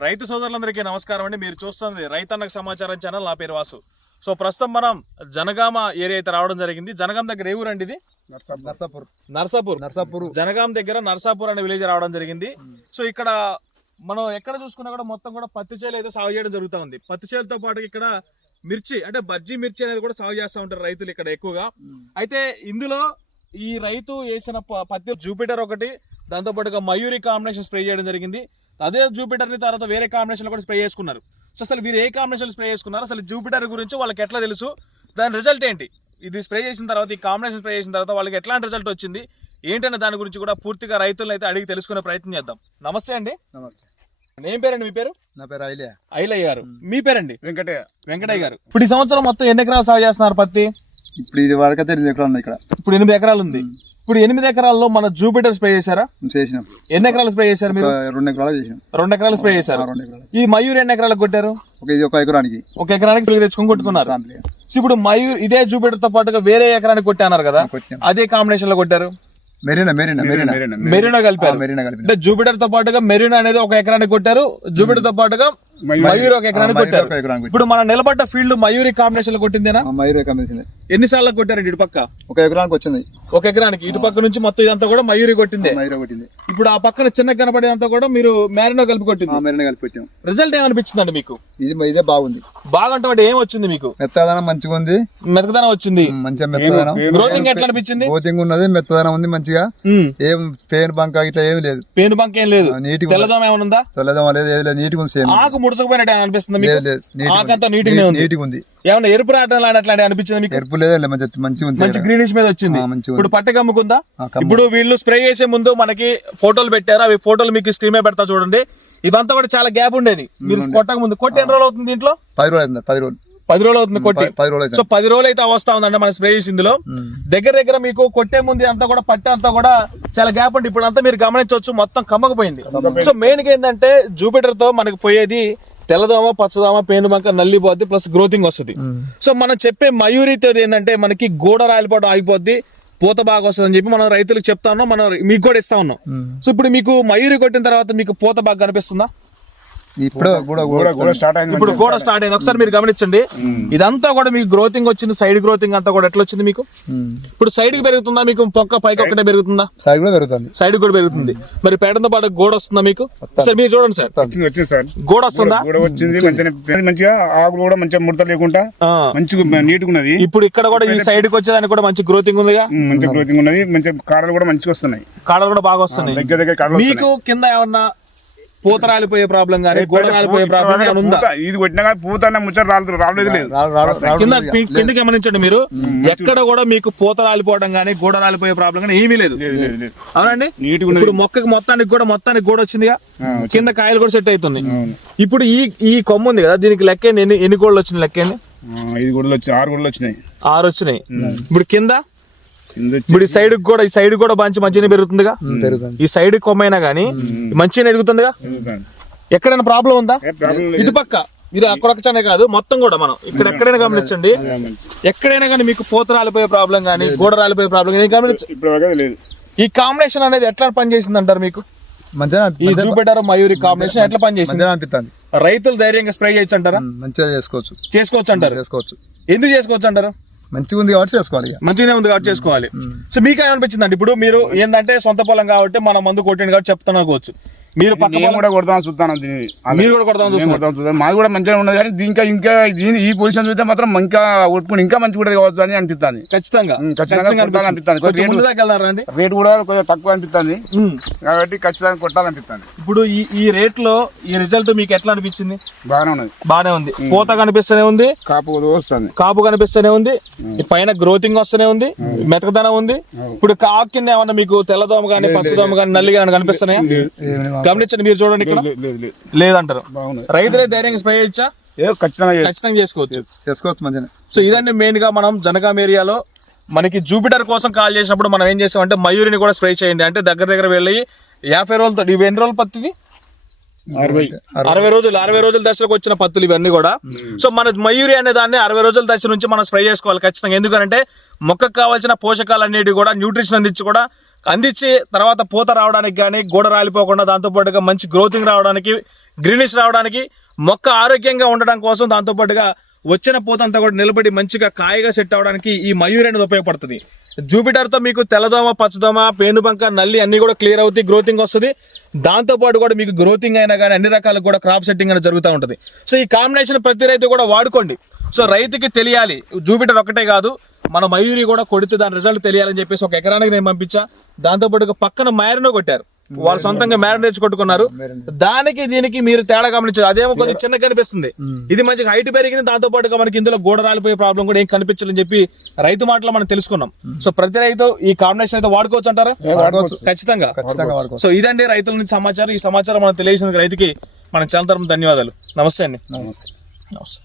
రైతు సోదరులందరికీ నమస్కారం అండి. మీరు చూస్తుంది రైతన్నకు సమాచారం ఛానల్. నా పేరు వాసు. సో ప్రస్తుతం మనం జనగామ ఏరియా అయితే రావడం జరిగింది. జనగాం దగ్గర ఏ ఊరండి ఇది? నర్సాపూర్. జనగాం దగ్గర నర్సాపూర్ అనే విలేజ్ రావడం జరిగింది. సో ఇక్కడ మనం ఎక్కడ చూసుకున్నా కూడా మొత్తం కూడా పత్తి చేలు అయితే సాగు చేయడం జరుగుతూ ఉంది. పత్తి చేలతో పాటు ఇక్కడ మిర్చి అంటే బజ్జీ మిర్చి అనేది కూడా సాగు చేస్తూ ఉంటారు రైతులు ఇక్కడ ఎక్కువగా. అయితే ఇందులో ఈ రైతు వేసిన పత్తి జూపిటర్ ఒకటి, దాంతోపాటుగా మయూరి కాంబినేషన్ స్ప్రే చేయడం జరిగింది. అదే జూపిటర్ని తర్వాత వేరే కాంబినేషన్లో కూడా స్ప్రే చేసుకున్నారు. సో అసలు వీరు ఏ కాంబినేషన్ స్ప్రే చేసుకున్నారు, అసలు జూపిటర్ గురించి వాళ్ళకి ఎట్లా తెలుసు, దాని రిజల్ట్ ఏంటి, ఇది స్ప్రే చేసిన తర్వాత ఈ కాంబినేషన్ స్ప్రే చేసిన తర్వాత వాళ్ళకి ఎట్లాంటి రిజల్ట్ వచ్చింది ఏంటనే దాని గురించి కూడా పూర్తిగా రైతులను అయితే అడిగి తెలుసుకునే ప్రయత్నం చేద్దాం. నమస్తే అండి. నమస్తే. ఏం పేరండి మీ పేరు? నా పేరు ఐలయ్య గారు. మీ పేరండి? వెంకటయ్య గారు. ఇప్పుడు ఈ సంవత్సరం మొత్తం ఎన్ని ఎకరాలు సాగు చేస్తున్నారు పత్తి? ఇప్పుడు ఇది వరకు 8 ఎకరాలు ఉన్నాయి ఇక్కడ. ఇప్పుడు 8 ఎకరాలు ఉంది. ఇప్పుడు 8 ఎకరాల్లో మన జూపిటర్ స్ప్రే చేశారా? చేసినాం. ఎన్ని ఎకరాలు స్ప్రే చేశారు మీరు? 2 ఎకరాలు చేసినాం. 2 ఎకరాలు స్ప్రే చేశారు. ఈ మయూర్ ఎన్ని ఎకరాలకు కొట్టారు? ఇది 1 ఎకరానికి. 1 ఎకరానికి తెచ్చుకొని కొట్టుకున్నారు. ఇప్పుడు మయూర్ ఇదే జూపిటర్ తో పాటుగా వేరే ఎకరానికి కొట్టారు కదా, అదే కాంబినేషన్ లో కొట్టారు? మెరీనా కలిపారు. అంటే జూపిటర్ తో పాటుగా మెరీనా అనేది 1 ఎకరానికి కొట్టారు, జూపిటర్ తో పాటుగా మయూరి 1 ఎకరానికి కొట్టారు. ఇప్పుడు మనం నిలబడ్డ ఫీల్డ్ మయూరి కాంబినేషన్ లో కొట్టిందేనా? ఎన్ని సార్లు కొట్టారండి? ఇటు పక్క 1 ఎకరానికి వచ్చింది. 1 ఎకరానికి ఇటు పక్క నుంచి మొత్తం ఇదంతా కూడా మయూరి కొట్టింది. ఇప్పుడు ఆ పక్కన చిన్న కనపడేదంతా కూడా మీరు మెరీనా కలిపి కొట్టింది. రిజల్ట్ ఏమనిపించిందండి మీకు? ఇదే బాగుంది. బాగుంటే ఏం వచ్చింది మీకు? మెత్తదనం మంచిగా ఉంది. మెత్తదనం వచ్చింది. మంచిగా మెత్తదనం. గ్రోతింగ్ ఎట్లా అనిపించింది? గ్రోతింగ్ ఉన్నది, మెత్తదనం ఉంది మంచిగా. ఏం పేను బంక ఇట్లా ఏమి లేదు. పేను బంక ఏం లేదు. తెల్లదోమ ఏమైనా ఉందా? తెల్లదోమ లేదు. నీట్గా ఉంది. ఆకు ముడసకపోయినట్టు అనిపిస్తుంది? ఆకంతా నీట్గా ఉంది. ఏమన్నా ఎరుపు రావడం అట్లాంటి అనిపించింది మీకు? ఎరుపు లేదండి, మంచిగా ఉంది. మంచి గ్రీనిష్ మీద వచ్చింది. ఇప్పుడు పట్టె కమ్ముకుందా? ఇప్పుడు వీళ్ళు స్ప్రే చేసే ముందు మనకి ఫోటోలు పెట్టారు, అవి ఫోటోలు మీకు స్క్రీన్ మీద పెడతా చూడండి. ఇదంతా కూడా చాలా గ్యాప్ ఉండేది. మీరు కొట్టక ముందు కొట్టి ఎన్ని రోజులు అవుతుంది? దీంట్లో 10 రోజులు. 10 రోజులు అవుతుంది కొట్టి. సో 10 రోజులు అయితే అవస్థ ఉందండి మన స్ప్రే చేసి. ఇందులో దగ్గర మీకు కొట్టే ముందు అంతా కూడా పట్టే అంతా కూడా చాలా గ్యాప్ ఉంది. ఇప్పుడు అంతా మీరు గమనించవచ్చు, మొత్తం కమ్మకపోయింది. సో మెయిన్ గా ఏంటంటే జూపిటర్ తో మనకి పోయేది తెల్లదోమ, పచ్చదోమ, పేను బంక, నల్లిపోద్ది, ప్లస్ గ్రోతింగ్ వస్తుంది. సో మనం చెప్పే మయూరితో ఏంటంటే మనకి గోడ రాలిపోవడం ఆగిపోద్ది, పూత బాగా వస్తుంది అని చెప్పి మనం రైతులకు చెప్తా ఉన్నాం, మనం మీకు కూడా ఇస్తా ఉన్నాం. సో ఇప్పుడు మీకు మయూరి కొట్టిన తర్వాత మీకు పూత బాగా కనిపిస్తుందా? ఇప్పుడు గోడ స్టార్ట్ అయింది. ఒకసారి మీరు గమనించండి. ఇదంతా కూడా మీకు గ్రోతింగ్ వచ్చింది. సైడ్ గ్రోతింగ్ అంతా కూడా ఎట్లా వచ్చింది మీకు? ఇప్పుడు సైడ్ కి పెరుగుతుందా మీకు? పొక్క పైకి ఒక్కటే పెరుగుతుందా? సైడ్ కూడా పెరుగుతుంది. మరి పేటతో పాటు గోడ వస్తుందా మీకు? సార్ మీరు చూడండి సార్, వచ్చింది సార్. గోడ వస్తుందా? మంచిగా ఆకులు కూడా మంచిగా ముడత లేకుండా మంచిగా నీట్ ఉన్నది. ఇప్పుడు ఇక్కడ కూడా ఈ సైడ్ కి వచ్చేదానికి కూడా మంచి గ్రోతింగ్ ఉందిగా. మంచి గ్రోతింగ్ ఉన్నది. మంచి కాడలు కూడా మంచిగా వస్తున్నాయి. కాడలు కూడా బాగా వస్తున్నాయి. దగ్గర మీకు కింద ఏమన్నా పూత రాలిపోయే ప్రాబ్లం కానీ గోడ రాలిపోయే ప్రాబ్లం ఉందా? ఇది కొట్టినా కానీ పూత ముచ్చట రాలేదు లేదు. కింద గమనించండి మీరు, ఎక్కడ కూడా మీకు పూత రాలిపోవడం కానీ గోడ రాలిపోయే ప్రాబ్లం కానీ ఏమీ లేదు. అవునండి. ఇప్పుడు మొక్కకి మొత్తానికి గోడ వచ్చిందిగా, కింద కాయలు కూడా సెట్ అవుతుంది. ఇప్పుడు ఈ కొమ్ము ఉంది కదా, దీనికి లెక్క ఎన్ని గోడలు వచ్చినాయి? లెక్కండి. 5 గోడలు వచ్చాయి, 6 గోడలు వచ్చినాయి. 6 వచ్చినాయి. ఇప్పుడు కింద ఇప్పుడు ఈ సైడ్ కూడా మంచిగా పెరుగుతుందిగా. ఈ సైడ్ కొమ్మైనా గానీ మంచిగా ఎదుగుతుందిగా. ఎక్కడైనా ప్రాబ్లం ఉందా? ఇటు పక్క మీరు అక్కడొక్కనే కాదు, మొత్తం కూడా మనం ఇక్కడ ఎక్కడైనా గమనించండి. ఎక్కడైనా కానీ మీకు పూత రాలిపోయే ప్రాబ్లం కానీ గోడ రాలిపోయే ప్రాబ్లం కానీ గమనించండి. ఈ కాంబినేషన్ అనేది ఎట్లా పనిచేసింది అంటారు మీకు? ఈ జూపిటర్ మయూరి కాంబినేషన్ ఎట్లా పనిచేసింది అనిపిస్తుంది? రైతులు ధైర్యంగా స్ప్రే చేయొచ్చు అంటారా? మంచిగా చేసుకోవచ్చు అంటారు. ఎందుకు చేసుకోవచ్చు అంటారు? మంచిగా ఉంది కాబట్టి చేసుకోవాలి. మంచిగానే ఉంది కాబట్టి చేసుకోవాలి. సో మీకు ఏమనిపించింది అంటే, ఇప్పుడు మీరు ఏంటంటే సొంత పొలం కాబట్టి మన మందు కొట్టింది కాబట్టి చెప్తున్నా, మీరు పక్క కూడా కొడతామని చూస్తాను. మీరు కూడా కొడతాం. మాది కూడా మంచిగా ఉండదు కానీ ఇంకా ఈ పొజిషన్ చూస్తే మాత్రం ఇంకా ఒట్టుకుని ఇంకా మంచి కూడా కావచ్చు అని అనిపిస్తుంది. ఖచ్చితంగా అనిపిస్తుంది. రేట్ కూడా కొంచెం తక్కువ అనిపిస్తుంది కాబట్టి ఖచ్చితంగా కొట్టాలనిపిస్తుంది. ఇప్పుడు ఈ రేట్ లో ఈ రిజల్ట్ మీకు ఎట్లా అనిపించింది? బాగానే ఉంది. పూత కనిపిస్తూనే ఉంది, కాపు కనిపిస్తూనే ఉంది, పైన గ్రోతింగ్ వస్తూనే ఉంది, మెతకదనం ఉంది. ఇప్పుడు కాకు కింద ఏమన్నా మీకు తెల్లదోమ గానీ పచ్చదోమ గానీ నల్లి గానీ కనిపిస్తున్నాయా? గమనించండి, మీరు చూడండి, ఇక్కడ లేదంటారు. రైతులే ధైర్యంగా స్ప్రే చేయొచ్చా? ఖచ్చితంగా చేసుకోవచ్చు మంచిగా. సో ఇదండి మెయిన్ గా మనం జనగాం ఏరియాలో మనకి జూపిటర్ కోసం కాల్ చేసినప్పుడు మనం ఏం చేసామంటే మయూరిని కూడా స్ప్రే చేయండి అంటే దగ్గర వెళ్ళి 50 రోజులతో. ఇవి ఎన్ని రోజుల పత్తిది? 60 రోజుల దశలోకి వచ్చిన పత్తులు ఇవన్నీ కూడా. సో మన మయూరి అనే దాన్ని 60 రోజుల దశ నుంచి మనం స్ప్రే చేసుకోవాలి ఖచ్చితంగా. ఎందుకంటే మొక్కకు కావాల్సిన పోషకాలన్నిటి కూడా న్యూట్రిషన్ అందించి తర్వాత పూత రావడానికి కానీ గోడ రాలిపోకుండా దాంతోపాటుగా మంచి గ్రోతింగ్ రావడానికి గ్రీనిష్ రావడానికి, మొక్క ఆరోగ్యంగా ఉండడం కోసం, దాంతో పాటుగా వచ్చిన పూతంతా కూడా నిలబడి మంచిగా కాయగా సెట్ అవడానికి ఈ మయూరి అనేది ఉపయోగపడుతుంది. జూపిటర్ తో మీకు తెల్లదోమ, పచ్చదోమ, పేనుబంక, నల్లి అన్ని కూడా క్లియర్ అవుతాయి, గ్రోతింగ్ వస్తుంది. దాంతో పాటు కూడా మీకు గ్రోతింగ్ అయినా కానీ అన్ని రకాలకు కూడా క్రాప్ సెట్టింగ్ అనేది జరుగుతూ ఉంటుంది. సో ఈ కాంబినేషన్ ప్రతి రైతు కూడా వాడుకోండి. సో రైతుకి తెలియాలి జూపిటర్ ఒకటే కాదు, మన మయూరి కూడా కొడితే దాని రిజల్ట్ తెలియాలని చెప్పేసి ఒక ఎకరానికి నేను పంపించా. దాంతో పాటు పక్కన మ్యారినో కొట్టారు, వాళ్ళు సొంతంగా మ్యారిన్ తెచ్చి కొట్టుకున్నారు. దానికి దీనికి మీరు తేడా గమనించారు. అదేమో కొద్దిగా చిన్న కనిపిస్తుంది, ఇది మంచిగా హైట్ పెరిగింది. దాంతో పాటుగా మనకి ఇందులో గోడ రాలిపోయే ప్రాబ్లం కూడా ఏం కనిపించాలని చెప్పి రైతు మాటలో మనం తెలుసుకున్నాం. సో ప్రతి రైతు ఈ కాంబినేషన్ అయితే వాడుకోవచ్చు అంటారా? ఖచ్చితంగా. సో ఇదండి రైతుల నుంచి సమాచారం. ఈ సమాచారం మనం తెలియజేసిన రైతుకి మనం చాలా ధన్యవాదాలు. నమస్తే అండి. నమస్తే.